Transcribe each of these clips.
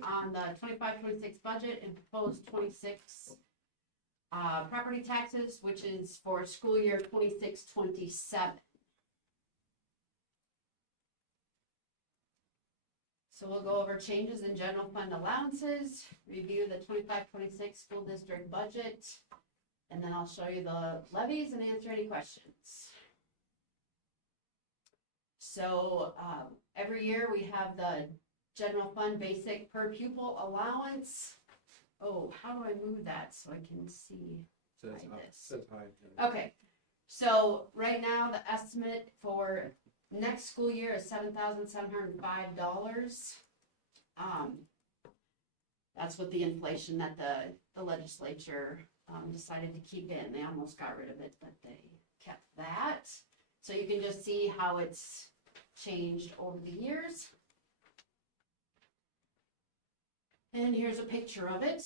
summary on the 25-26 budget and proposed 26 property taxes, which is for school year 26-27. So we'll go over changes in general fund allowances, review the 25-26 school district budget, and then I'll show you the levies and answer any questions. So every year we have the general fund basic per pupil allowance. Oh, how do I move that so I can see this? Okay, so right now the estimate for next school year is $7,705. That's with the inflation that the legislature decided to keep in. They almost got rid of it, but they kept that. So you can just see how it's changed over the years. And here's a picture of it.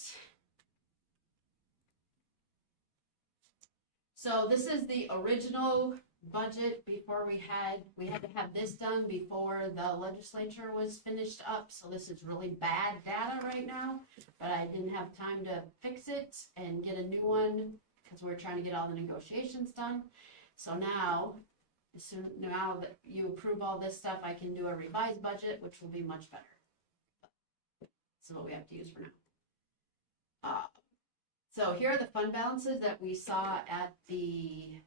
So this is the original budget before we had to have this done before the legislature was finished up. So this is really bad data right now, but I didn't have time to fix it and get a new one because we're trying to get all the negotiations done. So now that you approve all this stuff, I can do a revised budget, which will be much better. That's what we have to use for now. So here are the fund balances that we saw at the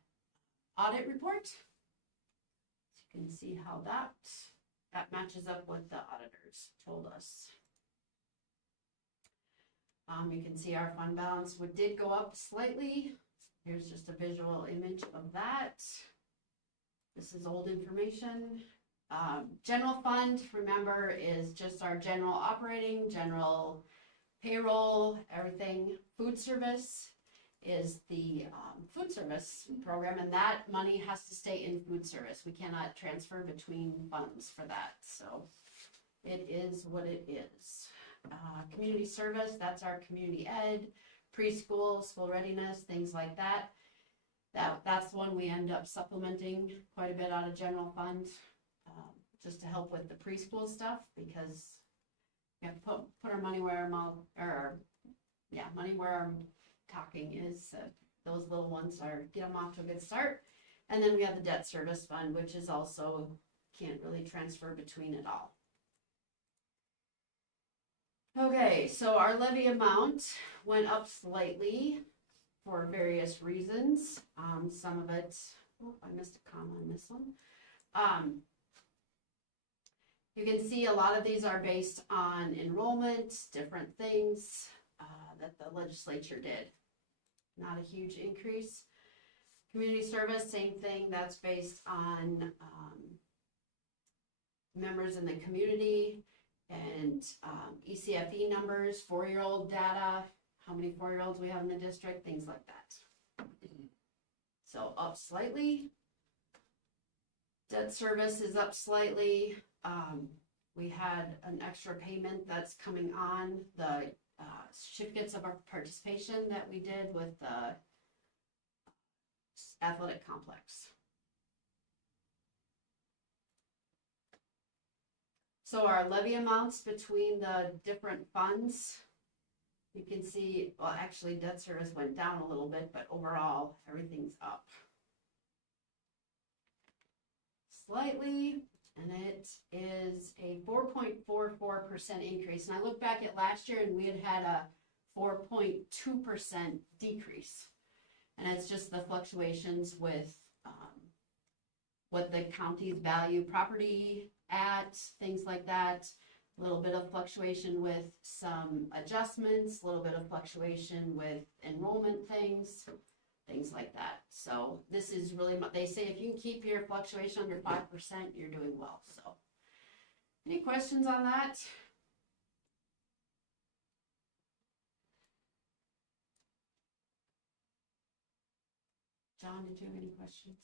audit report. So you can see how that matches up with the auditors told us. You can see our fund balance did go up slightly. Here's just a visual image of that. This is old information. General fund, remember, is just our general operating, general payroll, everything. Food service is the food service program, and that money has to stay in food service. We cannot transfer between funds for that, so it is what it is. Community service, that's our community ed, preschool, school readiness, things like that. That's the one we end up supplementing quite a bit out of general fund, just to help with the preschool stuff, because we have to put our money where our mouth, or money where our talking is. Those little ones get them off to a good start. And then we have the debt service fund, which is also can't really transfer between it all. Okay, so our levy amount went up slightly for various reasons. Some of it, I missed a comma on this one. You can see a lot of these are based on enrollment, different things that the legislature did. Not a huge increase. Community service, same thing. That's based on members in the community and ECFE numbers, 4-year-old data, how many 4-year-olds we have in the district, things like that. So up slightly. Debt service is up slightly. We had an extra payment that's coming on the certificates of our participation that we did with the athletic complex. So our levy amounts between the different funds, you can see, well, actually debt service went down a little bit, but overall everything's up slightly. And it is a 4.44% increase. And I look back at last year and we had a 4.2% decrease. And it's just the fluctuations with what the counties value property at, things like that. A little bit of fluctuation with some adjustments, a little bit of fluctuation with enrollment things like that. So this is really, they say if you can keep your fluctuation under 5%, you're doing well. So any questions on that? John, did you have any questions?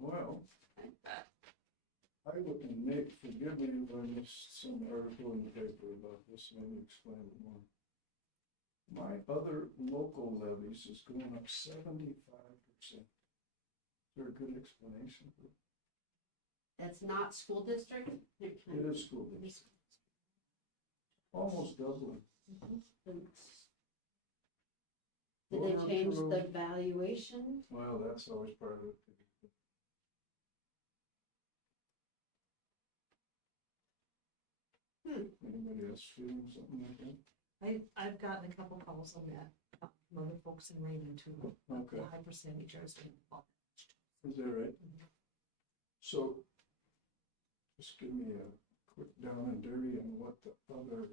Well, I wouldn't make, forgive me if I missed some article in the paper about this, let me explain it more. My other local levies is going up 75%. Is there a good explanation for it? that's not school district. It is school district. Almost doubling. Did they change the valuation? Well, that's always part of it. Anybody else feeling something like that? I've gotten a couple calls on that, from other folks in Raymond too. Okay. The high percentage are saying, well, Is that right? So, just give me a quick down and dirty on what the other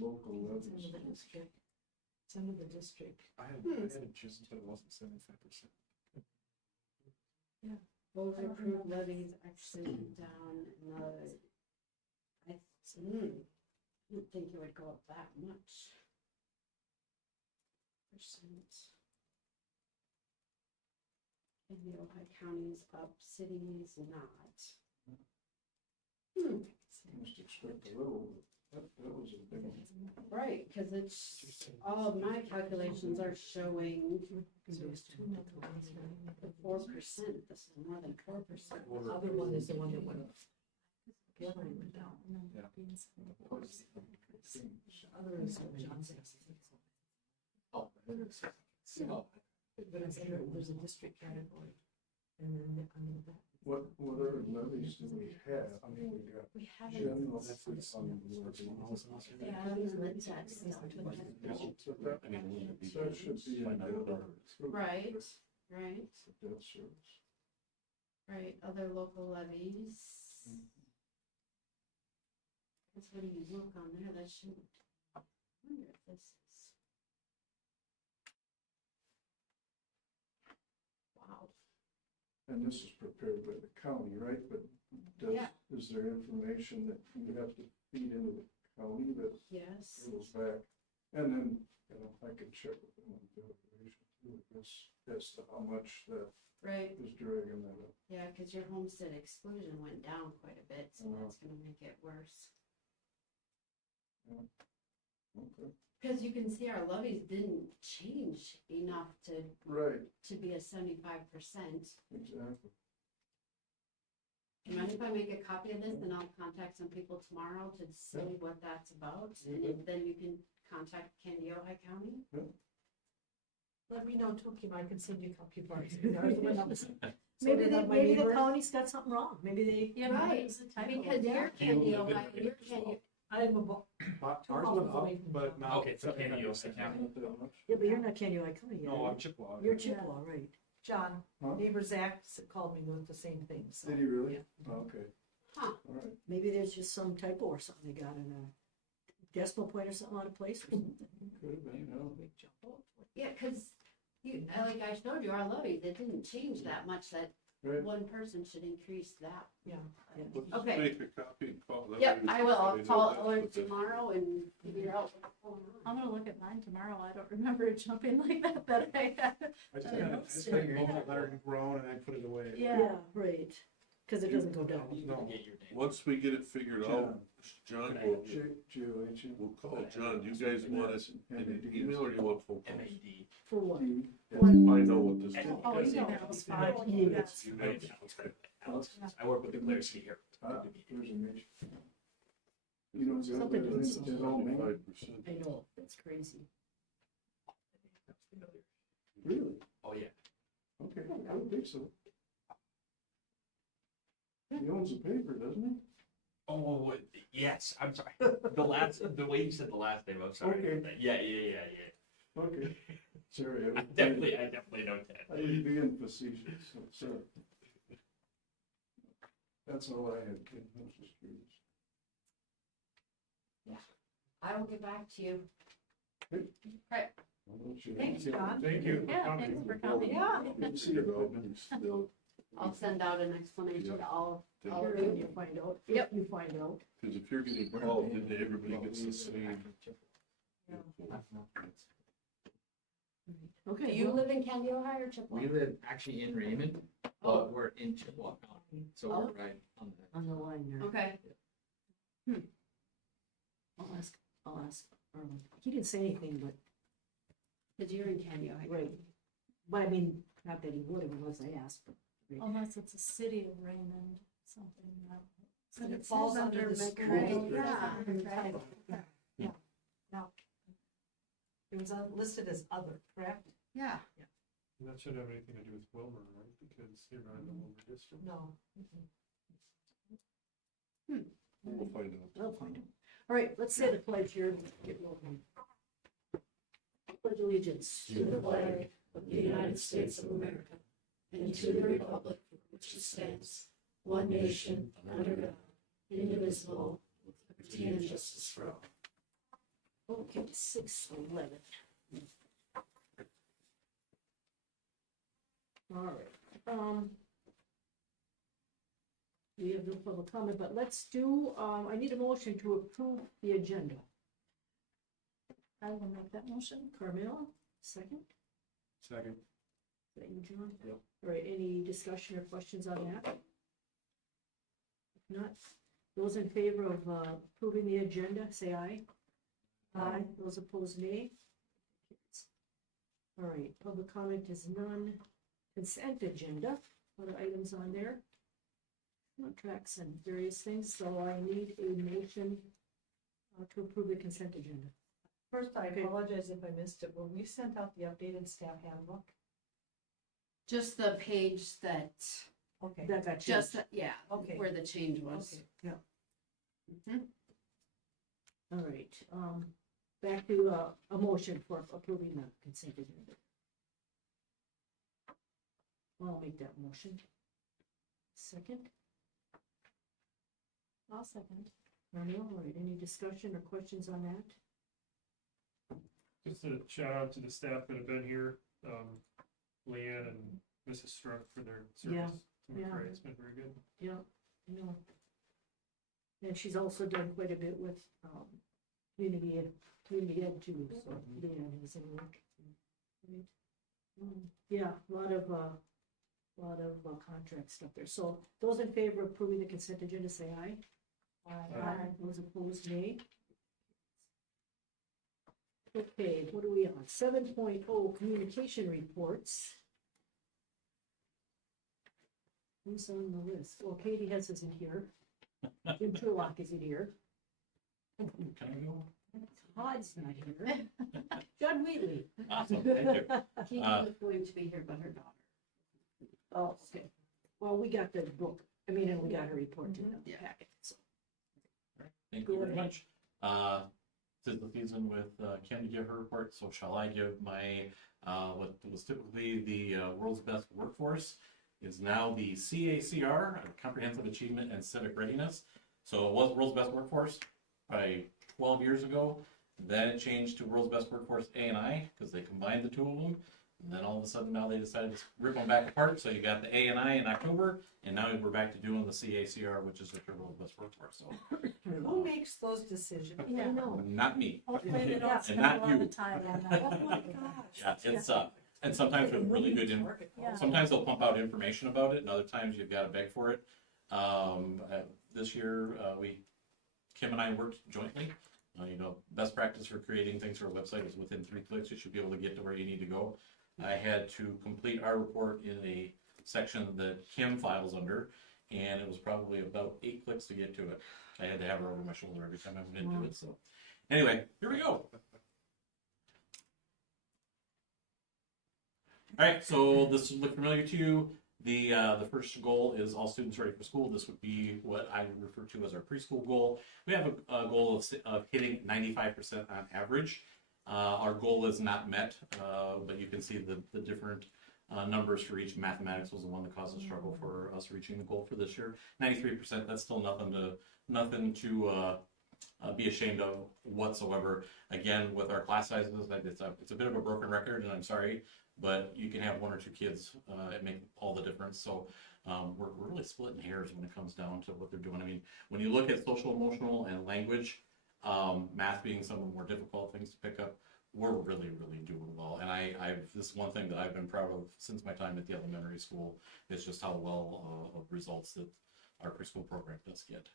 local it's levies. under the district. It's under the district. I had a just until it wasn't 75%. Vote to approve levies actually went down in the, didn't think it would go up that much. Percent. And the Ojai County's up, city's not. Must expect a little, but that was a big one. Right, cause it's, all of my calculations are showing Because there was two months. 4%, this is more than 4%. The other one is the one that went up. The other one went down. Yeah. The other is what John says. Oh, But it's under, there's a district category. And then under that. What other levies do we have? I mean, we got We haven't, general That's fund like levies. they haven't let that stuff to it. But that should be in the Right, right, debt service. right, other local levies. That's what do you look on there, that shouldn't, I wonder if this is. Wow, And this is prepared by the county, right? But Yeah. is there information that you have to feed into the county that yes, goes back? And then, I could check with them on the valuation too, I guess, as to how much that right, is dragging that up. yeah, cause your homestead exclusion went down quite a bit, so that's gonna make it worse. Okay. Cause you can see our levies didn't change enough Right, to be a 75%. exactly. Do you mind if I make a copy of this, and I'll contact some people tomorrow to see what that's about, and then you can contact Candy Ojai County? Let me know too, Kim, I can send you a copy of ours. Maybe maybe the county's got something wrong, maybe they. Right, because your Candy Ojai, your Candy, I'm about. Ours went up, but not. Okay, so Candy Ojai County. Not that much. Yeah, but you're not Candy Ojai County yet. No, I'm Chippewa. You're Chippewa, right? John, Huh? neighbor Zach called me with the same thing, so. Did he really? Yeah. Okay. Huh. All right. Maybe there's just some typo or something they got in a decimal point or something out of place or something. Could have been, Big jump up. yeah, cause you, like I showed you, our levies, it didn't change that much, that Right. one person should increase that. Yeah. Okay. Make a copy and call them. Yep, I will, I'll call Owen tomorrow and figure out what's going on. I'm gonna look at mine tomorrow. I don't remember it jumping like that I had. I just had to let her grown and I put it away. Yeah. Right, cause it doesn't go down. No. Once we get it figured out, John will, G-O-H. we'll call John. You guys want it in an email or you want phone calls? MAD. For what? Find out what this is. Oh, email is fine. You Yes. guys- I work with the Clear City here. Ah, there's a Mitch. You know, Something to it's all me. 75%. I know, that's crazy. Really? Oh, yeah. Okay, I don't think so. He owns the paper, doesn't he? Oh, yes, I'm sorry. The way you said the last name, I'm sorry. Okay. Yeah. Okay. Sorry. I definitely know that. I was being facetious, so sorry. That's all I had, Ken. I was just curious. I will get back to you. Good. Right. I'll let you know. Thanks, John. Thank you. Yeah, thanks for coming. Yeah. Good to see you, though. I'll send out an explanation to all of When you. you find out, Yep. if you find out. Because if you're getting called, then everybody gets the same. Do Okay. you well, live in Candy, Ohio or Chippewa? We live actually in Raymond, but we're in Chippewa County, so Oh. we're right on the. on the line there. Okay, I'll ask, he didn't say anything, but, because you're in Candy, Ohio. right. But I mean, not that he would have unless I asked, but Unless it's a city of Raymond, something. But it says falls under the school Right, district. yeah, right. No. It was listed as other, correct? Yeah, And that shouldn't have anything to do with Wilmer, right? Because you're not in the Wilmer district. No. We'll find out. We'll find out. All right, let's say the pledge here. Get moving. Pledge allegiance to the flag of the United States of America and to the republic for which it stands, one nation, under God, indivisible, with liberty and justice for all. Okay, 6:11. All right, we have no public comment, but let's do, I need a motion to approve the agenda. I will make that motion. Carmela, second. Second. Is that you, John? Yep. All right, any discussion or questions on that? If not, those in favor of approving the agenda, say aye. Aye. Those opposed, nay. All right, public comment is none. Consent agenda, other items on there. Contracts and various things, so I need a motion to approve the consent agenda. First, I Okay. apologize if I missed it, when we sent out the updated staff handbook. just the page that, Okay. That got just, changed. yeah, Okay. where the change was. Okay. Mhm. All right, back to a motion for approving the consent agenda. I'll make that motion. Second, I'll second. Mario, all right, any discussion or questions on that? Just a shout out to the staff that have been here, Leanne and Mrs. Struck for their Yeah, service. It's been yeah. great. It's been very good. Yeah, I know. And she's also done quite a bit with, community ed too, so Leanne is in work. Right. Yeah, a lot of contract stuff there. So those in favor of approving the consent agenda, say aye. Aye. Those opposed, nay. Okay, what are we on? 7.0 communication reports. Who's on the list? Well, Katie Hess isn't here. Jim Trulock isn't here. Can I go? Todd's not here. John Wheatley. Awesome, thank you. Kiki was going to be here, but her daughter. Oh, okay. Well, we got the book, and we got her report in the Yeah. packet, so. Thank Go you very ahead. much. Tis the season with Kim to give her report, so shall I give my, what was typically the world's best workforce is now the CACR, Comprehensive Achievement and Civic Readiness. So it was world's best workforce by 12 years ago. Then it changed to world's best workforce A&I because they combined the two of them. And then all of a sudden now they decided to rip them back apart. So you got the A&I in October, and now we're back to doing the CACR, which is the world's best workforce. So Who makes those decisions? I know. not me. Hopefully they Yeah. don't spend a not lot you. of time on Oh that. my gosh. Yeah, it's and sometimes with really good Yeah. sometimes they'll pump out information about it, and other times you've got to beg for it. This year, Kim and I worked jointly. Best practice for creating things for a website is within 3 clicks, you should be able to get to where you need to go. I had to complete our report in a section that Kim files under, and it was probably about 8 clicks to get to it. I had to have her over my shoulder every time I went into Wow. it, so. Anyway, here we go. All right, so this will look familiar to you. The first goal is all students ready for school. This would be what I would refer to as our preschool goal. We have a goal of hitting 95% on average. Our goal is not met, but you can see the different numbers for each. Mathematics was the one that caused a struggle for us reaching the goal for this year. 93%, that's still nothing to be ashamed of whatsoever. Again, with our class sizes, it's a bit of a broken record, and I'm sorry, but you can have 1 or 2 kids and make all the difference. So we're really splitting hairs when it comes down to what they're doing. I mean, when you look at social, emotional, and language, math being some of the more difficult things to pick up, we're really, really doing well. And this is one thing that I've been proud of since my time at the elementary school is just how well of results that our preschool program does get.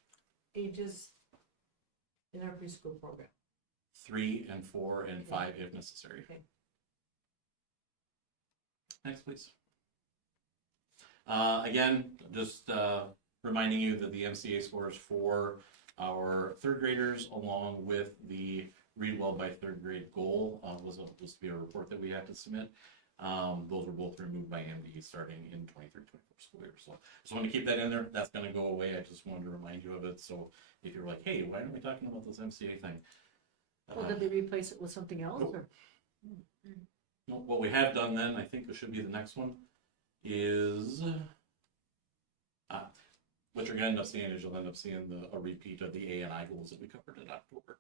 Ages in our preschool program. 3 and 4 and 5 if necessary. Okay. Next, please. Again, just reminding you that the MCA scores for our third graders, along with the read well by third grade goal, was to be a report that we had to submit. Those were both removed by MD starting in 23-24 school year. So just want to keep that in there. That's going to go away. I just wanted to remind you of it. So if you're like, hey, why aren't we talking about this MCA thing? Well, did they replace it with something else, Nope. or? No, what we have done then, I think it should be the next one, is what you're gonna end up seeing is you'll end up seeing a repeat of the A&I goals that we covered in October.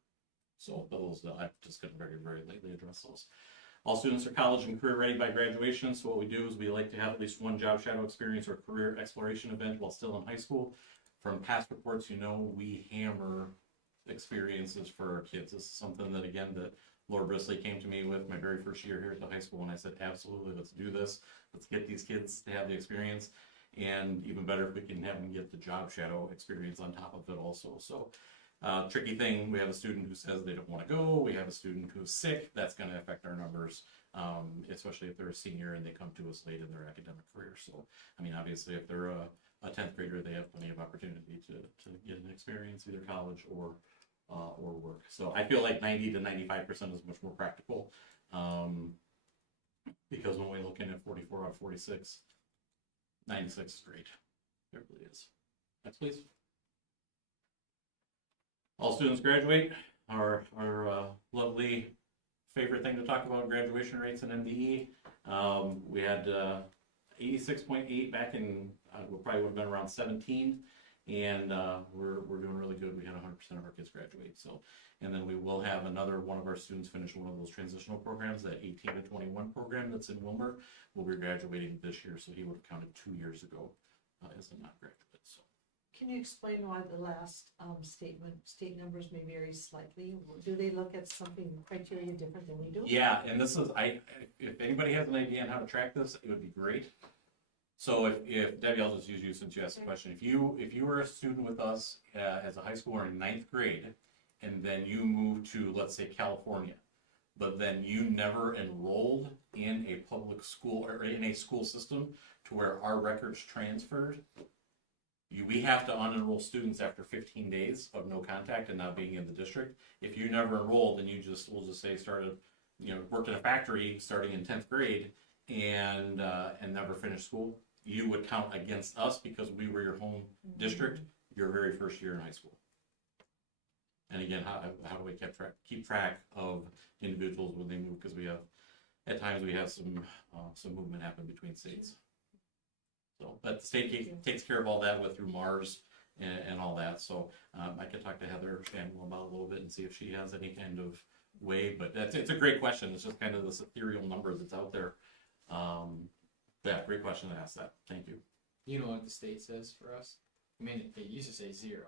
So those, I'm just gonna very lightly address those. All students are college and career ready by graduation. So what we do is we like to have at least one job shadow experience or career exploration event while still in high school. From past reports, we hammer experiences for our kids. This is something that, again, that Laura Brisley came to me with my very first year here at the high school, and I said, absolutely, let's do this. Let's get these kids to have the experience, and even better if we can have them get the job shadow experience on top of it also. So tricky thing, we have a student who says they don't want to go. We have a student who's sick. That's going to affect our numbers, especially if they're a senior and they come to us late in their academic career. So, I mean, obviously, if they're a 10th grader, they have plenty of opportunity to get an experience, either college or work. So I feel like 90 to 95% is much more practical, because when we're looking at 44 out of 46, 96 is great. It really is. Next, please. All students graduate. Our lovely favorite thing to talk about, graduation rates in MDE. We had 86.8 back in, we probably would have been around 17. And we're doing really good. We had 100% of our kids graduate. So, and then we will have another one of our students finish one of those transitional programs, that 18 to 21 program that's in Wilmer. Will be graduating this year, so he would have counted 2 years ago as a not graduate. So, Can you explain why the last state numbers may vary slightly? Do they look at something criteria different than we do? yeah, and this is if anybody has an idea on how to track this, it would be great. So if Debbie, I'll just use you since you asked the question. If you were a student with us as a high schooler in 9th grade, and then you moved to, let's say, California, but then you never enrolled in a public school or in a school system to where our records transferred, we have to unenroll students after 15 days of no contact and not being in the district. If you never enrolled and we'll just say started, worked in a factory starting in 10th grade and never finished school, you would count against us because we were your home district your very first year in high school. And again, how do we keep track of individuals when they move? Because at times we have some movement happen between states. So, but the state takes care of all that through Mars and all that. So I could talk to Heather Shanwell about a little bit and see if she has any kind of way. But it's a great question. It's just kind of this ethereal number that's out there. Yeah, great question to ask that. Thank you. You know what the state says for us? I mean, it used to say 0.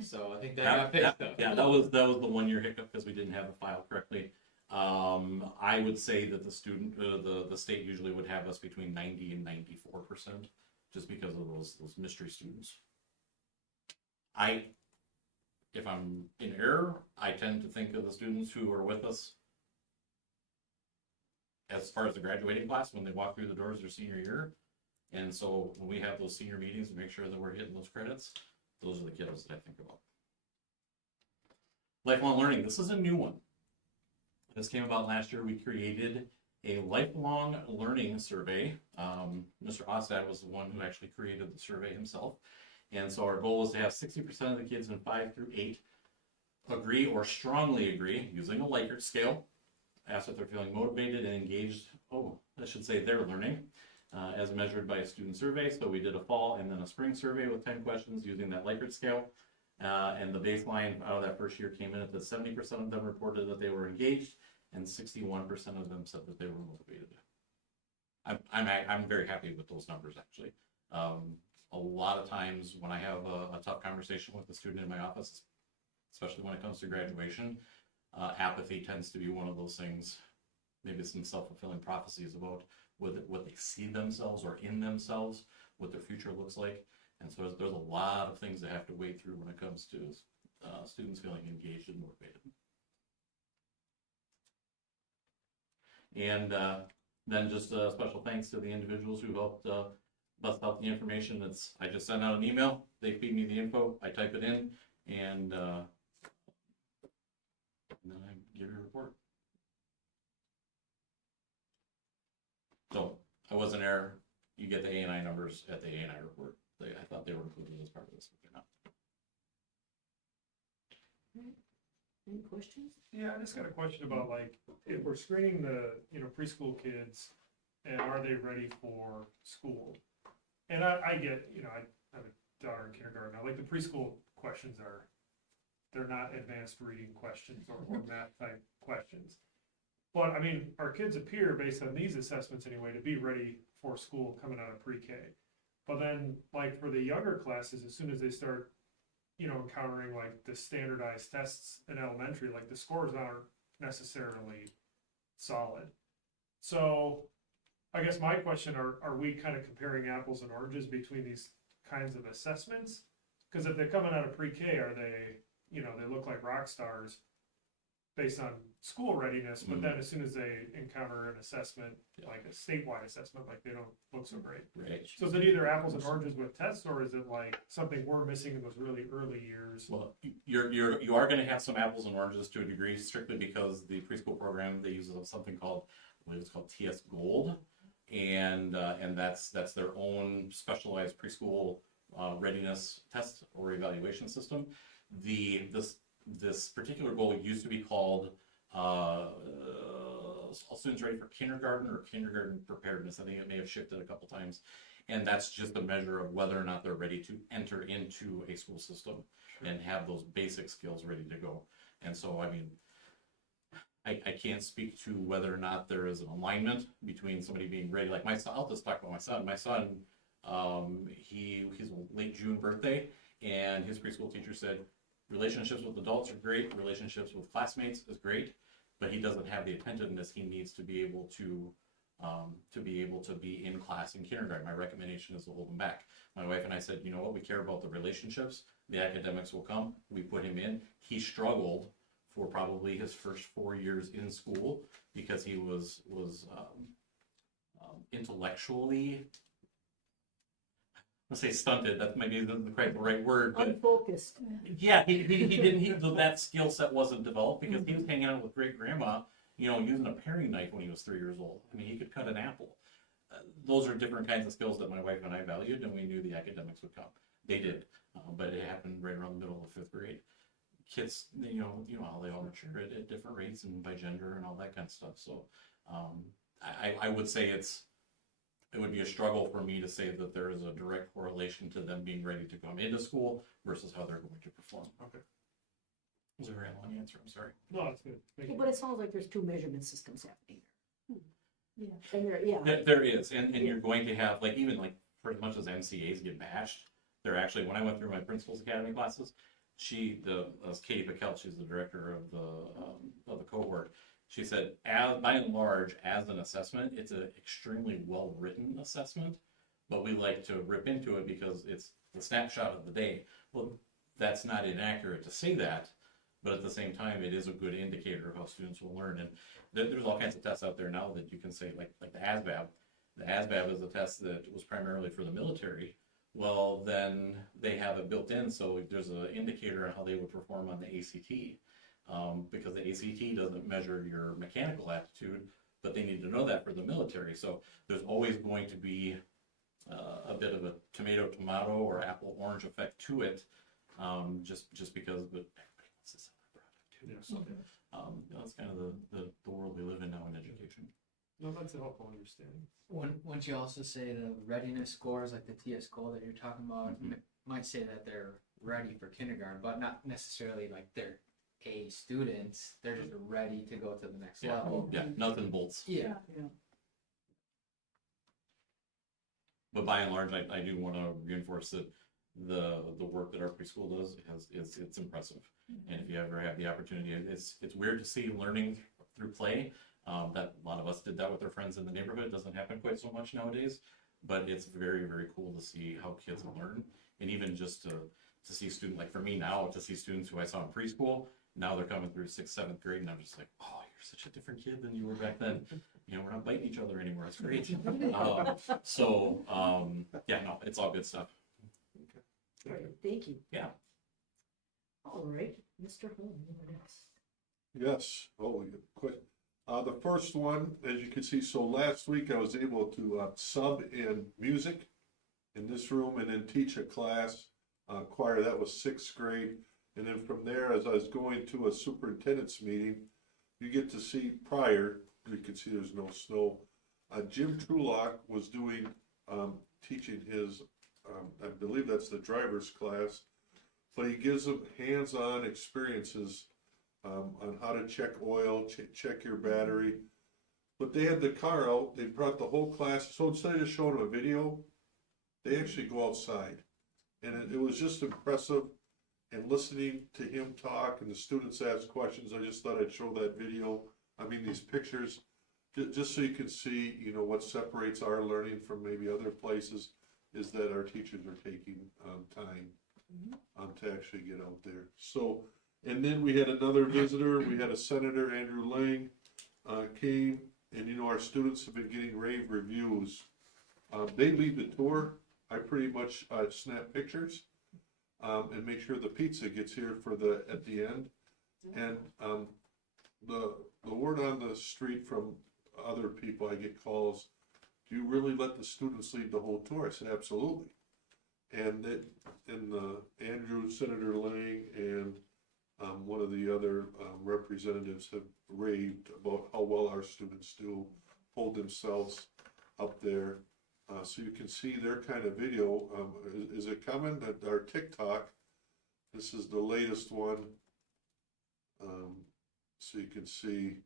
So I think that got fixed up. Yeah, that was the 1 year hiccup because we didn't have the file correctly. I would say that the state usually would have us between 90 and 94%, just because of those mystery students. If I'm in error, I tend to think of the students who are with us as far as the graduating class when they walk through the doors their senior year. And so when we have those senior meetings to make sure that we're hitting those credits, those are the kiddos that I think about. Lifelong learning. This is a new one. This came about last year. We created a lifelong learning survey. Mr. Ostad was the one who actually created the survey himself. And so our goal was to have 60% of the kids in 5 through 8 agree or strongly agree using a Likert scale. Ask if they're feeling motivated and engaged. I should say they're learning, as measured by a student survey. So we did a fall and then a spring survey with 10 questions using that Likert scale. And the baseline out of that first year came in at that 70% of them reported that they were engaged, and 61% of them said that they were motivated. I'm very happy with those numbers, actually. A lot of times when I have a tough conversation with a student in my office, especially when it comes to graduation, apathy tends to be one of those things. Maybe some self-fulfilling prophecies about what they see themselves or in themselves, what their future looks like. And so there's a lot of things that have to wade through when it comes to students feeling engaged and motivated. And then just special thanks to the individuals who helped bust out the information. I just send out an email, they feed me the info, I type it in, and then I give you a report. So I was in error. You get the A&I numbers at the A&I report. I thought they were included as part of this, but they're not. Any questions? Yeah, I just got a question about like, if we're screening the, preschool kids and are they ready for school? And I get, I have a daughter in kindergarten now, like the preschool questions they're not advanced reading questions or math type questions. But I mean, our kids appear based on these assessments anyway to be ready for school coming out of pre-K. But then like for the younger classes, as soon as they start encountering like the standardized tests in elementary, like the scores aren't necessarily solid. So I guess my question, are we kind of comparing apples and oranges between these kinds of assessments? Because if they're coming out of pre-K, are they, they look like rock stars based on school readiness, but then as soon as they encounter an assessment, like a statewide assessment, like they don't look so great. Right. So is it either apples and oranges with tests, or is it like something we're missing in those really early years? Well, you are going to have some apples and oranges to a degree, strictly because the preschool program, they use something called, I believe it's called TS Gold, and that's their own specialized preschool readiness test or evaluation system. This particular goal used to be called all students ready for kindergarten or kindergarten preparedness. I think it may have shifted a couple times, and that's just a measure of whether or not they're ready to enter into a school system and have those basic skills ready to go. And so, I mean, I can't speak to whether or not there is an alignment between somebody being ready. Like my son, I'll just talk about my son. My son, he's a late June birthday, and his preschool teacher said, relationships with adults are great, relationships with classmates is great, but he doesn't have the attentiveness he needs to be able to be in class in kindergarten. My recommendation is to hold him back. My wife and I said, you know what, we care about the relationships, the academics will come. We put him in. He struggled for probably his first 4 years in school because he was intellectually, let's say stunted, that maybe isn't quite the right word, but Unfocused. yeah, he didn't, that skill set wasn't developed because he was hanging out with great grandma, using a paring knife when he was 3 years old. I mean, he could cut an apple. Those are different kinds of skills that my wife and I valued, and we knew the academics would come. They did, but it happened right around the middle of 5th grade. Kids, you know how they all mature at different rates and by gender and all that kind of stuff. So I would say it would be a struggle for me to say that there is a direct correlation to them being ready to come into school versus how they're going to perform. Okay. That was a very long answer, I'm sorry. No, that's good. Thank you. But it sounds like there's two measurement systems happening there. Yeah. And there, yeah. There is, and you're going to have, like, even like for as much as MCAs get bashed, they're actually, when I went through my Principals Academy classes, Katie Paquel, she's the director of the cohort. She said, by and large, as an assessment, it's an extremely well-written assessment, but we like to rip into it because it's the snapshot of the day. Well, that's not inaccurate to say that, but at the same time, it is a good indicator of how students will learn. And there's all kinds of tests out there now that you can say, like the ASVAB. The ASVAB is a test that was primarily for the military. Well, then they have it built in, so there's an indicator on how they would perform on the ACT. Because the ACT doesn't measure your mechanical aptitude, but they need to know that for the military. So there's always going to be a bit of a tomato or apple-orange effect to it, just because, but everybody wants to sell their product too. So that's kind of the world we live in now in education. No, that's a helpful understanding. Wouldn't you also say the readiness scores, like the TS goal that you're talking about, might say that they're ready for kindergarten, but not necessarily like they're A students, they're just ready to go to the next level. Yeah, nuts and bolts. Yeah. But by and large, I do want to reinforce that the work that our preschool does it's impressive. And if you ever have the opportunity, it's weird to see learning through play. That a lot of us did that with our friends in the neighborhood. It doesn't happen quite so much nowadays, but it's very, very cool to see how kids learn, and even just to to see student, like for me now, to see students who I saw in preschool, now they're coming through 6th, 7th grade, and I'm just like, oh, you're such a different kid than you were back then. You know, we're not biting each other anymore. It's great. Yeah, no, it's all good stuff. All right, thank you. Yeah. All right, Mr. Holm, you're next. Yes, oh, we got a question. The first one, as you can see, so last week I was able to sub in music in this room and then teach a class, choir. That was 6th grade. And then from there, as I was going to a superintendent's meeting, you get to see prior, you can see there's no snow. Jim Trulock was doing, teaching his, I believe that's the driver's class, but he gives them hands-on experiences on how to check oil, check your battery. But they had the car out, they brought the whole class, so instead of just showing them a video, they actually go outside. And it was just impressive, and listening to him talk and the students ask questions, I just thought I'd show that video. I mean, these pictures, just so you can see, you know, what separates our learning from maybe other places is that our teachers are taking time to actually get out there. So, and then we had another visitor, we had a Senator, Andrew Lang, came, and you know, our students have been getting rave reviews. They lead the tour. I pretty much snap pictures and make sure the pizza gets here for at the end. And the word on the street from other people, I get calls, do you really let the students lead the whole tour? I said, absolutely. And Andrew, Senator Lang, and one of the other representatives have raved about how well our students do hold themselves up there. So you can see their kind of video. Is it coming? That our TikTok, this is the latest one. So you can see,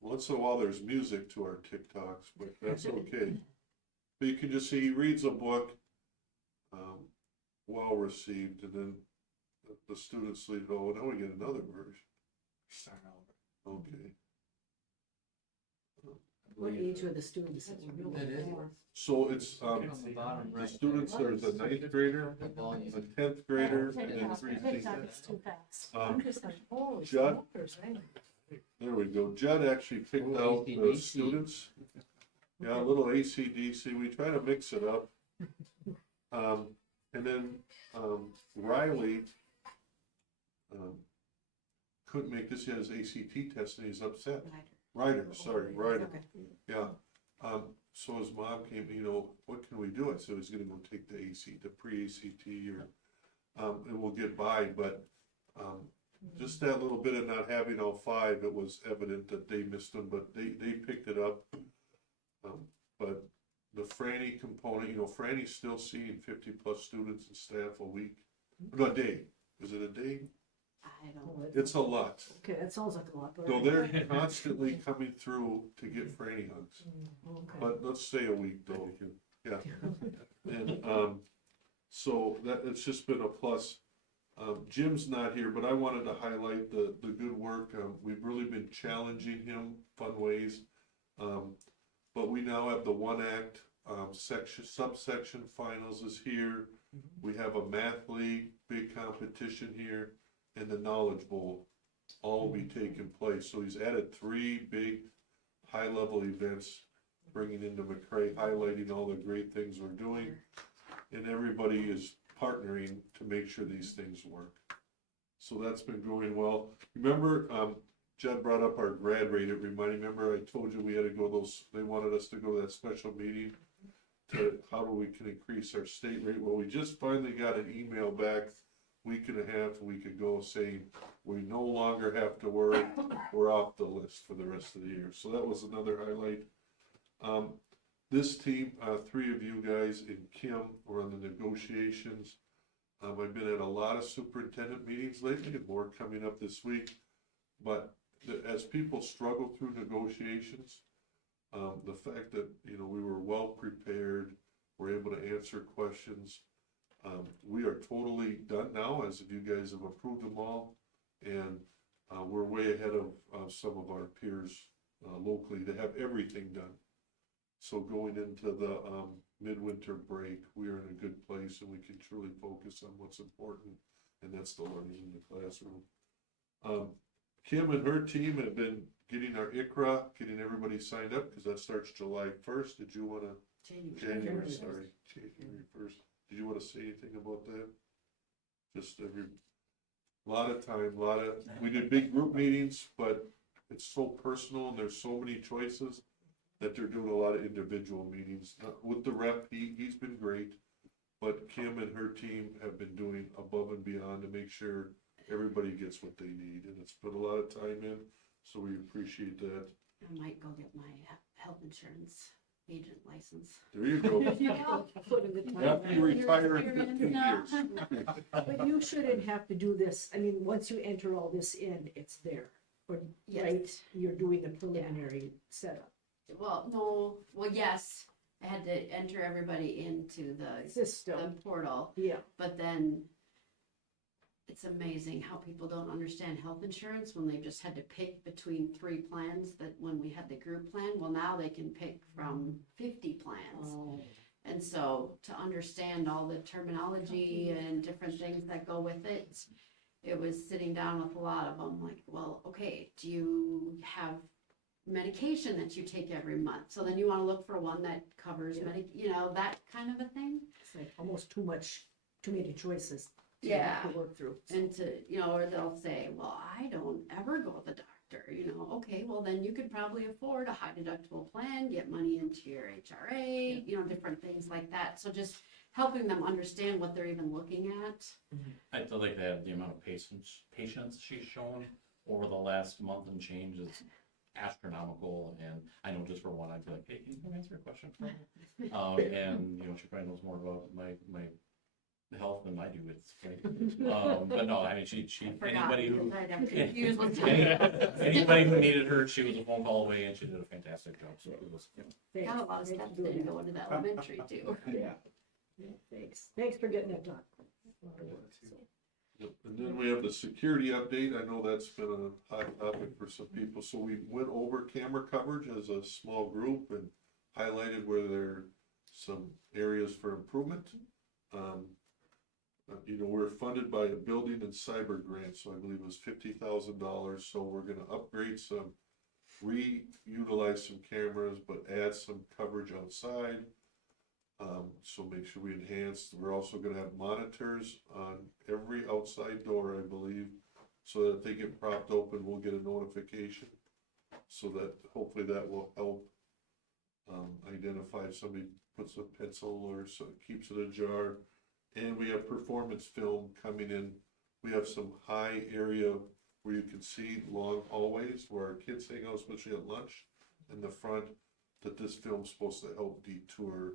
once in a while there's music to our TikToks, but that's okay. But you can just see he reads a book, well received, and then the students lead, oh, now we get another version. Okay. What age were the students that were That is. So it's, On the bottom the right. students, there's a 9th grader, The volume. a 10th grader, and then TikTok, 3 TikTok seniors. is too fast. I'm just like, oh, it's Judd? numbers, right? There we go. Judd actually picked Ooh, out the AC/DC. students. Yeah, a little AC/DC. We try to mix it up. And then Riley couldn't make this. He had his ACT test and he's upset. Ryder, sorry, Ryder. Yeah. So his mom came, you know, what can we do? I said he's gonna go take the pre-ACT or, and we'll get by, but, just that little bit of not having all 5, it was evident that they missed them, but they picked it up. But the Franny component, you know, Franny's still seeing 50+ students and staff a week, no, a day. Is it a day? I don't. It's a lot. Okay, that sounds like a lot, but. So they're constantly coming through to get Franny hugs. Okay. But let's stay a week though, yeah. And, so that, it's just been a plus. Jim's not here, but I wanted to highlight the good work. We've really been challenging him, fun ways. But we now have the 1-act, subsection finals is here. We have a math league, big competition here, and the Knowledge Bowl all will be taking place. So he's added 3 big high-level events, bringing into McRae, highlighting all the great things we're doing. And everybody is partnering to make sure these things work. So that's been going well. Remember, Judd brought up our grad rate. It reminded me, remember I told you we had to go they wanted us to go to that special meeting to how we can increase our state rate. Well, we just finally got an email back week and a half, a week ago, saying we no longer have to worry, we're off the list for the rest of the year. So that was another highlight. This team, 3 of you guys and Kim were on the negotiations. I've been at a lot of superintendent meetings lately, and more coming up this week. But as people struggle through negotiations, the fact that, you know, we were well prepared, we're able to answer questions. We are totally done now, as if you guys have approved them all, and we're way ahead of some of our peers locally to have everything done. So going into the, midwinter break, we are in a good place and we can truly focus on what's important, and that's the learning in the classroom. Kim and her team have been getting our ICRA, getting everybody signed up, because that starts July 1st. Did you wanna? January, sorry, January 1st. Did you wanna say anything about that? Just lot of time, we did big group meetings, but it's so personal and there's so many choices that they're doing a lot of individual meetings. With the rep, he's been great, but Kim and her team have been doing above and beyond to make sure everybody gets what they need, and it's put a lot of time in, so we appreciate that. I might go get my health insurance agent license. There you go. Put in the time. After you retire in 2 years. But you shouldn't have to do this, I mean, once you enter all this in, it's there, or, Yes. right? You're doing the preliminary setup Well, no, well, yes, I had to enter everybody into the system, portal, yeah. but then it's amazing how people don't understand health insurance when they just had to pick between 3 plans, that when we had the group plan, well, now they can pick from 50 plans. Oh. And so to understand all the terminology and different things that go with it, it was sitting down with a lot of them, like, well, okay, do you have medication that you take every month? So then you wanna look for one that covers that kind of a thing. It's like almost too many choices to Yeah. have to work through. And or they'll say, well, I don't ever go to the doctor, okay, well, then you could probably afford a high deductible plan, get money into your HRA, different things like that. So just helping them understand what they're even looking at. I feel like that the amount of patience she's shown over the last month and change is astronomical, and I know just for one, I'd be like, hey, can you answer a question for me? And she probably knows more about my health than I do. It's great. But no, I mean, she anybody who Confused with anybody who needed her, she was a phone call away, and she did a fantastic job. So it was, Thanks. got a lot of Thanks steps for doing in that. going to the elementary too. Yeah. Thanks for getting that done. Yep. And then we have the security update. I know that's been a hot topic for some people. So we went over camera coverage as a small group and highlighted where there are some areas for improvement. We're funded by a building and cyber grant, so I believe it was $50,000. So we're gonna upgrade some, reutilize some cameras, but add some coverage outside. So make sure we enhance. We're also gonna have monitors on every outside door, I believe, so that if they get propped open, we'll get a notification. So that hopefully that will help identify if somebody puts a pencil or so keeps it ajar. And we have performance film coming in. We have some high area where you can see long hallways where our kids hang out, especially at lunch in the front, that this film's supposed to help detour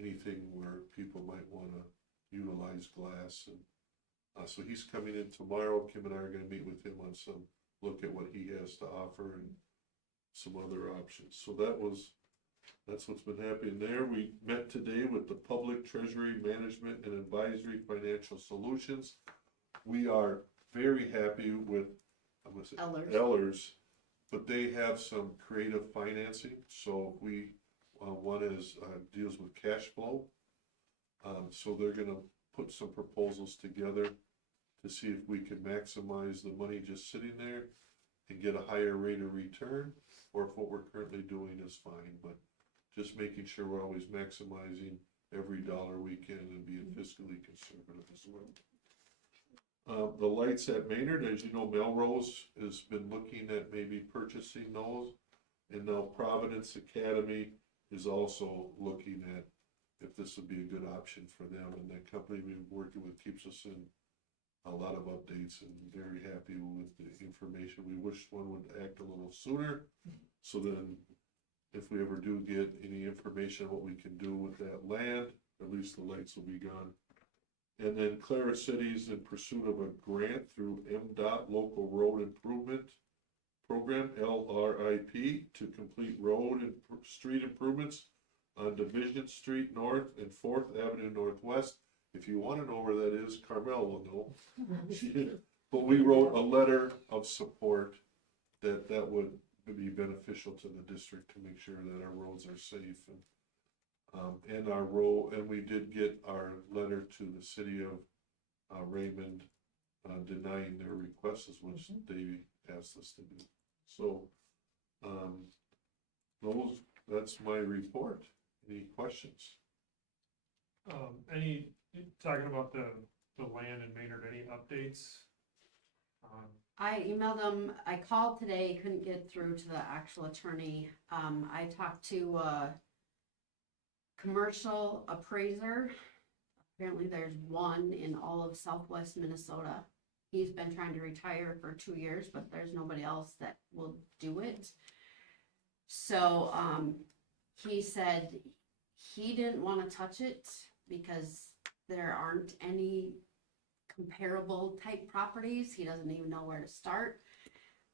anything where people might want to utilize glass. And so he's coming in tomorrow. Kim and I are going to meet with him on some look at what he has to offer and some other options. So that's what's been happening there. We met today with the Public Treasury Management and Advisory Financial Solutions. We are very happy with, I'm gonna say Ellers, but they have some creative financing. So one is deals with cash flow. So they're gonna put some proposals together to see if we can maximize the money just sitting there and get a higher rate of return, or if what we're currently doing is fine. But just making sure we're always maximizing every dollar we can and being fiscally conservative as well. The lights at Maynard, as you know, Melrose has been looking at maybe purchasing those. And now Providence Academy is also looking at if this would be a good option for them. And that company we've been working with keeps us in a lot of updates and very happy with the information. We wish one would act a little sooner, so then if we ever do get any information on what we can do with that land, at least the lights will be gone. And then Clara City's in pursuit of a grant through MDOT Local Road Improvement Program, LRIP, to complete road and street improvements on Division Street North and 4th Avenue Northwest. If you want to know where that is, Carmel will know. But we wrote a letter of support that would it'd be beneficial to the district to make sure that our roads are safe and our and we did get our letter to the city of Raymond denying their requests, which they asked us to do. So, that's my report. Any questions? Talking about the land in Maynard, any updates? I emailed them, I called today, couldn't get through to the actual attorney. I talked to a commercial appraiser. Apparently there's one in all of southwest Minnesota. He's been trying to retire for 2 years, but there's nobody else that will do it. So, he said he didn't want to touch it because there aren't any comparable type properties. He doesn't even know where to start.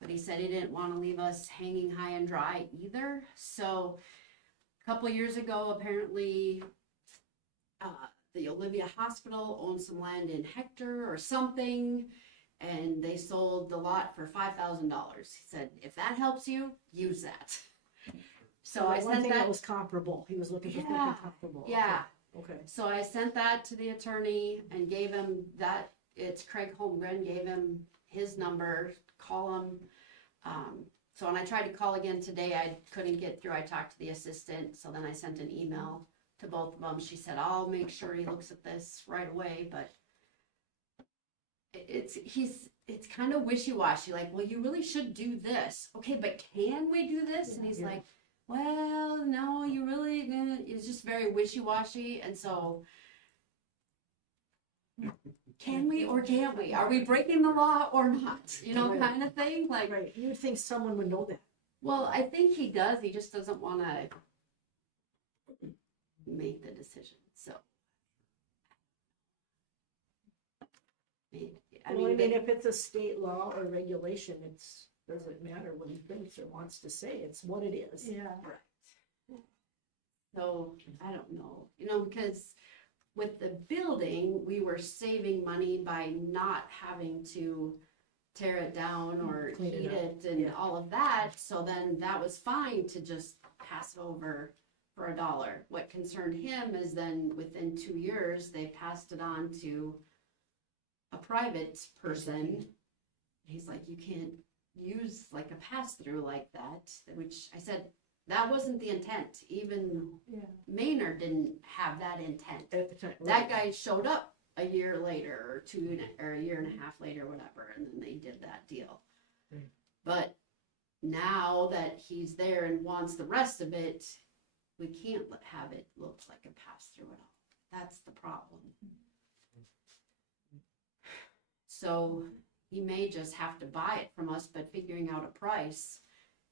But he said he didn't want to leave us hanging high and dry either. So a couple years ago, apparently, the Olivia Hospital owned some land in Hector or something, and they sold the lot for $5,000. He said, if that helps you, use that. So I one sent thing that that. was comparable, he was looking for something Yeah, comparable. Yeah. Okay. So I sent that to the attorney and gave him that, it's Craig Holmgren, gave him his number, call him. So when I tried to call again today, I couldn't get through. I talked to the assistant, so then I sent an email to both of them. She said, I'll make sure he looks at this right away, but it's kind of wishy-washy, like, well, you really should do this. Okay, but can we do this? And he's like, well, no, you really, it's just very wishy-washy, and so can we or can't we? Are we breaking the law or not? You know, kind of thing, like. Right, you would think someone would know that. Well, I think he does, he just doesn't wanna make the decision, so. I Well, I mean, mean, if it's a state law or regulation, doesn't matter what he thinks or wants to say, it's what it is. Yeah. so, I don't know, you know, because with the building, we were saving money by not having to tear it down or Clean it heat up. it and Yeah. all of that, so then that was fine to just pass it over for $1. What concerned him is then within 2 years, they passed it on to a private person. He's like, you can't use like a pass-through like that, which I said, that wasn't the intent. Even Yeah. Maynard didn't have that intent. At the time. That guy showed up a year later or a year and a half later, whatever, and then they did that deal. Right. But now that he's there and wants the rest of it, we can't have it look like a pass-through at all. That's the problem. So he may just have to buy it from us, but figuring out a price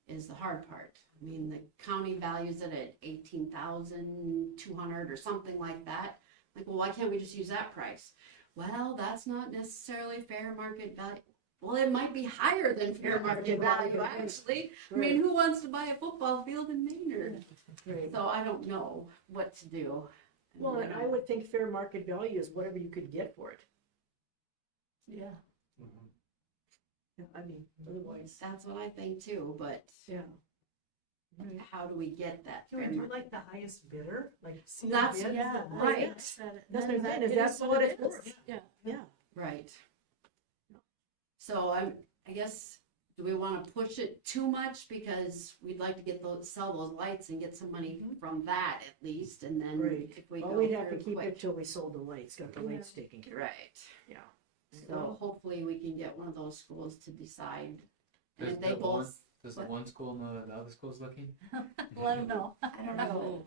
is the hard part. I mean, the county values it at 18,200 or something like that. Like, well, why can't we just use that price? Well, that's not necessarily fair market value. Well, it might be higher than fair market value, actually. I mean, who wants to buy a football field in Maynard? Right. So I don't know what to do. Well, and I would think fair market value is whatever you could get for it. Yeah. Yeah, I mean, otherwise, That's what I think too, but yeah. Right. how do we get that? Can we fair do market? like the highest bidder, like? see That's- bids Yeah. and- right. That's what I'm saying, is that's what it's worth. Yeah. Yeah. Right. So I guess, do we wanna push it too much, because we'd like to get sell those lights and get some money from that at least, and then Right. if we Well, go we'd have to through keep quick. it till we sold the lights, got the lights taken care of. Right, Yeah. so hopefully we can get one of those schools to decide, and if Does they the both, Does What? the one school know that the other school's looking? Let them know. I don't know.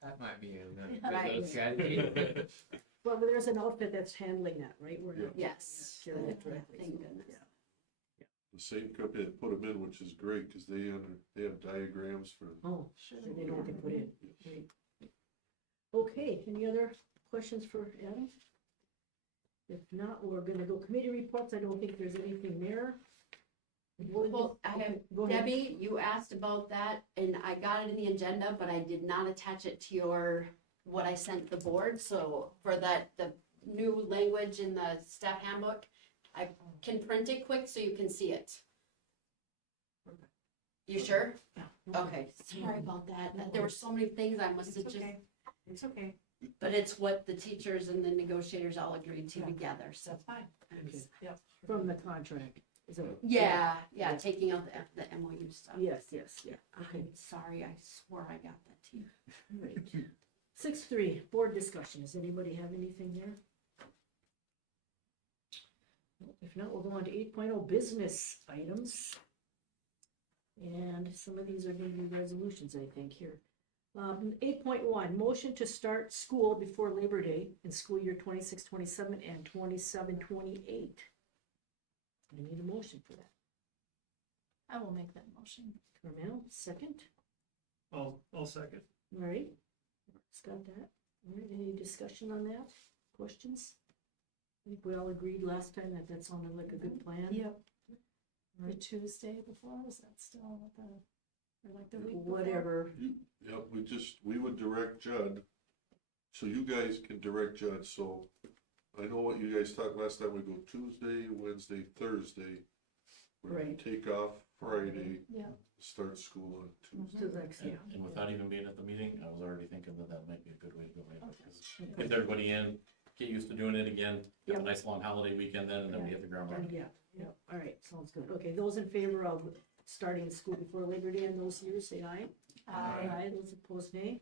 That might be a good Right. strategy. Well, there's an outfit that's handling that, right? We're not Yes. carrying it directly. Thank so, goodness. yeah. The same company that put them in, which is great, cause they have diagrams for. Oh, so they know what to put in. Right. Okay, any other questions for Adam? If not, we're gonna go committee reports. I don't think there's anything there. Well, I have, Go ahead. Debbie, you asked about that, and I got it in the agenda, but I did not attach it to what I sent the board, so for the new language in the staff handbook, I can print it quick so you can see it. You sure? Yeah. Okay, sorry about that. There were so many things I must have It's just, okay, it's okay, but it's what the teachers and the negotiators all agreed to Yeah. together, so. that's fine. Okay. Yep. From the contract, is it? Yeah, Yeah. yeah, taking out the MOU stuff. Yes, yes, yeah, okay. I'm sorry, I swore I got that to you. Right. 6.3, board discussion. Does anybody have anything there? If not, we'll go on to 8.0 business items. And some of these are going to be resolutions, I think, here. 8.1, motion to start school before Labor Day in school year 26-27 and 27-28. I need a motion for that. I will make that motion. Carmel, second. I'll second. All right. Mark's got that. All right, any discussion on that? Questions? I think we all agreed last time that that sounded like a good plan. Yep. All The right, Tuesday before, was that still what the, or like the week before? whatever. Yep, we would direct Judd, so you guys can direct Judd, so I know what you guys talked last time, we go Tuesday, Wednesday, Thursday. We're gonna Right. take off Friday, Yeah. start school on Tuesday. To the next, yeah. And without even being at the meeting, I was already thinking that that might be a good way to go. About it. Get everybody in, get used to doing it again, have a Yep. nice long holiday weekend then, and then we hit the ground running. Yeah, yeah, all right, sounds good. Okay, those in favor of starting school before Labor Day in those years, say aye. Aye, those opposed, nay.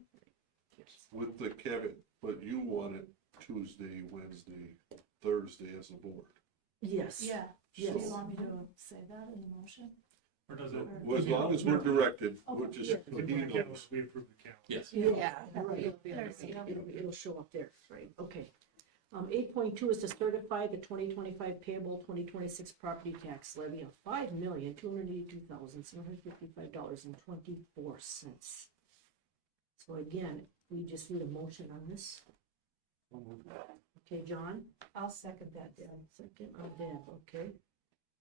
With the caveat, but you want it Tuesday, Wednesday, Thursday as a board. Yes. Yeah, do Yes. you want me to say that in the motion? Or does it? Well, as long as we're directed, we're Okay. just, Yeah. If we he approve the calendar, knows. we approve the calendar. Yes. Yeah. Right, There's the other. it'll show up there, right, okay. 8.2 is to certify the 2025 payable 2026 property tax levy of $5,282,755.24. So again, we just need a motion on this. Okay, John? I'll second that, Yeah, Deb. second on Deb, okay.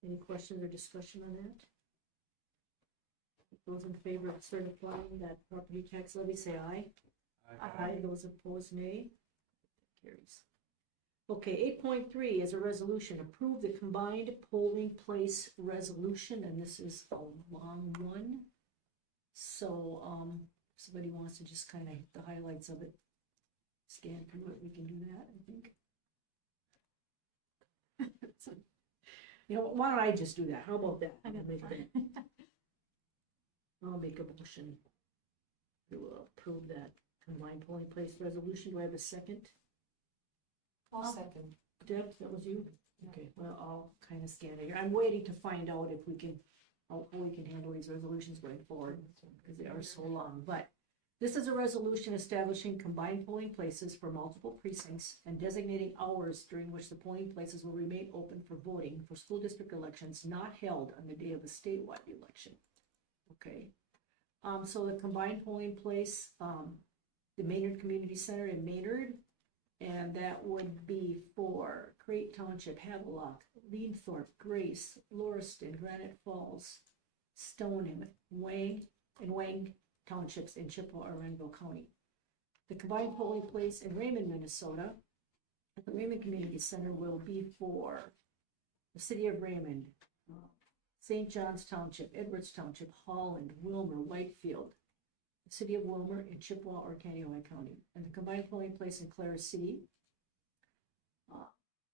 Any questions or discussion on that? Those in favor of certifying that property tax levy, say aye. Aye. Those opposed, nay. Carries. Okay, 8.3 is a resolution, approve the combined polling place resolution, and this is a long one. So, if somebody wants to just kind of, the highlights of it, scan through it, we can do that, I think. You know, why don't I just do that? How about that? I got Make that- I'll make a motion to approve that combined polling place resolution. Do I have a second? I'll second. Deb, that was you? Okay, well, I'll kind of scan it here. I'm waiting to find out if we can, how we can handle these resolutions going forward, because they are so long. But this is a resolution establishing combined polling places for multiple precincts and designating hours during which the polling places will remain open for voting for school district elections not held on the day of a statewide election. Okay, so the combined polling place, the Maynard Community Center in Maynard, and that would be for Crate Township, Havelock, Leanthorpe, Grace, Lauriston, Granite Falls, Stoneham, Wang Townships in Chippewa or Renville County. The combined polling place in Raymond, Minnesota, at the Raymond Community Center will be for the city of Raymond, St. John's Township, Edwards Township, Holland, Wilmer, Whitefield, the city of Wilmer, and Chippewa or Kaneohe County. And the combined polling place in Clara City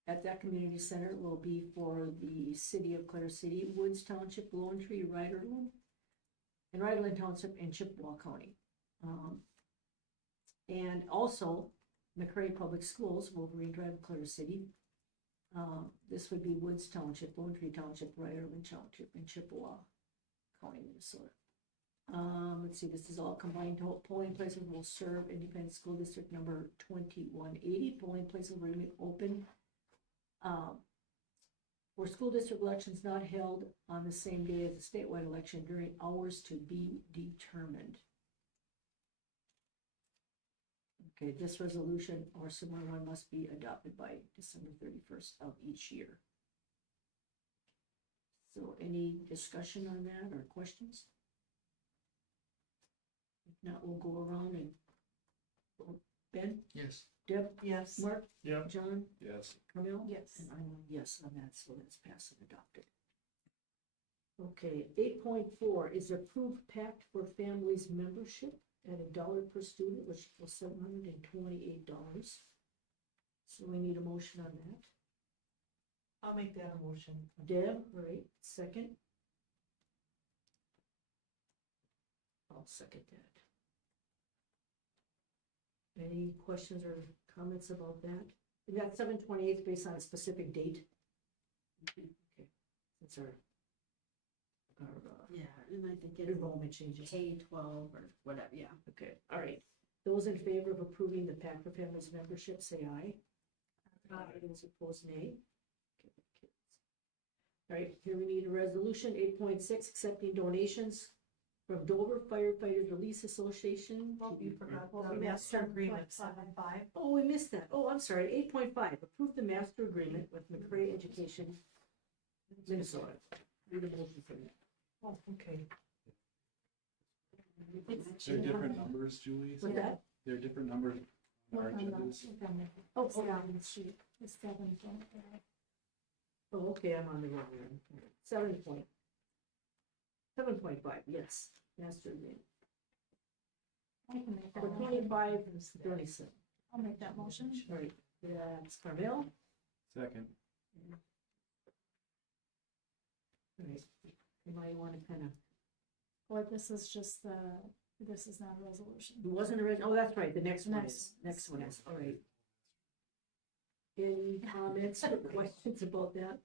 at that community center will be for the city of Clara City, Woods Township, Lone Tree, Ryderland, and Ryderland Township in Chippewa County. And also McRae Public Schools, Wolverine Drive, Clara City. This would be Woods Township, Lone Tree Township, Ryderland Township in Chippewa County, Minnesota. Let's see, this is all combined polling places will serve independent school district number 2180. Polling places will remain open for school district elections not held on the same day as the statewide election during hours to be determined. Okay, this resolution or similar one must be adopted by December 31st of each year. So any discussion on that or questions? If not, we'll go around and Ben, Yes. Deb, Yes. Mark, Yep. John, Yes. Camille? Yes. And I'm a yes on that, so that's passed and adopted. Okay, 8.4 is approved pact for families membership at $1 per student, which equals $728. So we need a motion on that. I'll make that a motion. Deb, right, second. I'll second that. Any questions or comments about that? And that 728 is based on a specific date. Okay, that's our Yeah, and I think it enrollment changes. K-12 or whatever, yeah. Okay, all right. Those in favor of approving the Pact for Families membership, say aye. Aye. Those opposed, nay. Okay. All right, here we need a resolution, 8.6, accepting donations from Dover Firefighters Release Association. Well, you forgot Well, the we master missed agreement, 7.5. Oh, we missed that. Oh, I'm sorry, 8.5, approve the master agreement with McRae Education, Minnesota. Need a motion for that. Oh, okay. They're different numbers, Julie. What's that? They're different numbers on our agendas. Oh, It's down the sheet, it's 7.5. Oh, okay, I'm on the wrong one. 7.5, yes, master agreement. I can make that For motion. 25 and 37. I'll make that motion. All right, that's Carmel. Second. All right, you might want to kind of, Or this is just this is not a resolution. it wasn't original, oh, that's right, the next one Next is, one. next one is, all right. Any comments or questions about that?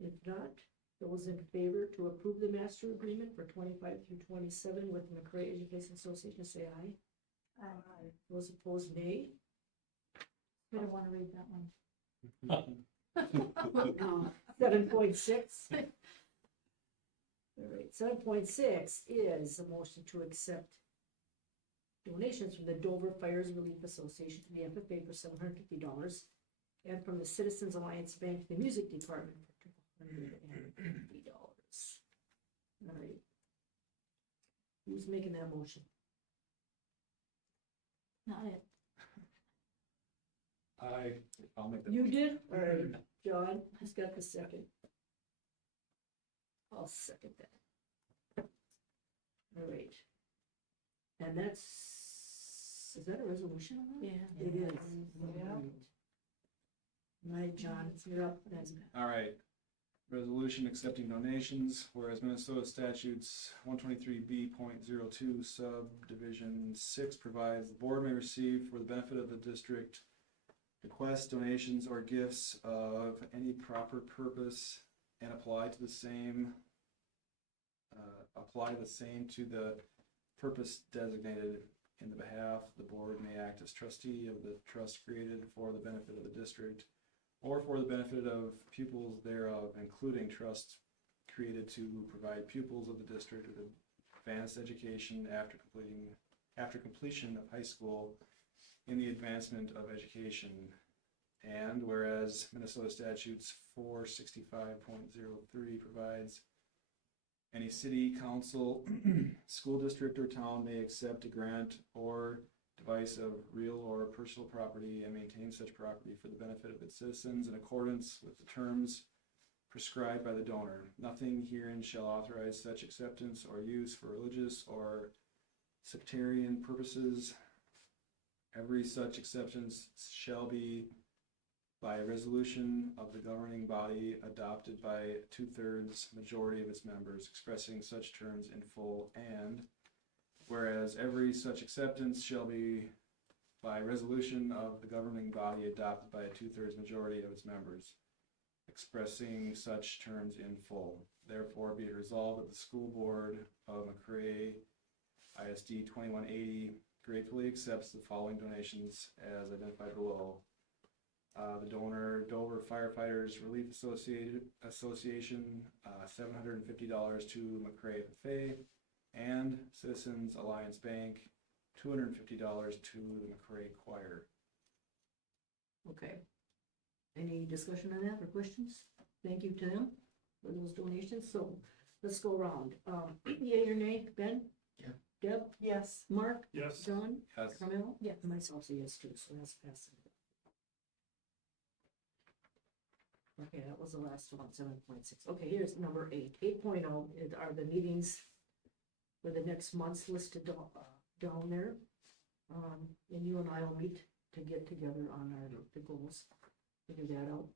If not, those in favor to approve the master agreement for 25 through 27 with McRae Education Association, say aye. Aye. Those opposed, nay. We don't want to read that one. No, 7.6. All right, 7.6 is a motion to accept donations from the Dover Fires Relief Association to the FFA for $750 and from the Citizens Alliance Bank to the Music Department for $250. All right. Who's making that motion? Not it. I'll make that. You did? All right, John, who's got the second? I'll second that. All right. And that's, is that a resolution? on that? Yeah. It is. Yeah. All right, John, you're up then. All right. Resolution accepting donations, whereas Minnesota statutes 123B.02 subdivision 6 provides the board may receive for the benefit of the district request donations or gifts of any proper purpose and apply the same to the purpose designated. In the behalf, the board may act as trustee of the trust created for the benefit of the district or for the benefit of pupils thereof, including trusts created to provide pupils of the district with advanced education after completion of high school in the advancement of education. And whereas Minnesota statutes 465.03 provides any city, council, school district, or town may accept a grant or device of real or personal property and maintain such property for the benefit of its citizens in accordance with the terms prescribed by the donor. Nothing herein shall authorize such acceptance or use for religious or sectarian purposes. Every such acceptance shall be by a resolution of the governing body adopted by 2/3 majority of its members, expressing such terms in full. And whereas every such acceptance shall be by resolution of the governing body adopted by a 2/3 majority of its members, expressing such terms in full. Therefore be it resolved that the school board of McRae ISD 2180 gratefully accepts the following donations as identified below. The donor, Dover Firefighters Relief Association, $750 to McRae FFA, and Citizens Alliance Bank, $250 to the McRae Choir. Okay. Any discussion on that or questions? Thank you to them for those donations. So let's go around. Yea or nay, Ben? Yeah. Deb? Yes. Mark? Yes. John? Yes. Carmel? Yes. And myself say yes too, so that's passing. Okay, that was the last one, 7.6. Okay, here's number 8. 8.0 are the meetings for the next month's listed down there. And you and I will meet to get together on the goals, figure that out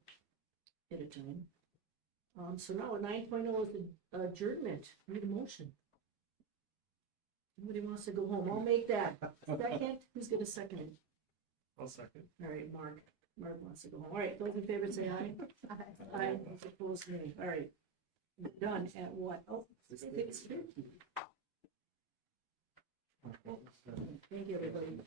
at a time. So now 9.0 is the adjournment. Need a motion. Somebody wants to go home, I'll make that. Second, who's gonna second it? I'll second. All right, Mark wants to go home. All right, those in favor say aye. Aye, those opposed nay. All right. Done at what? Oh, 6:50. Thank you, everybody.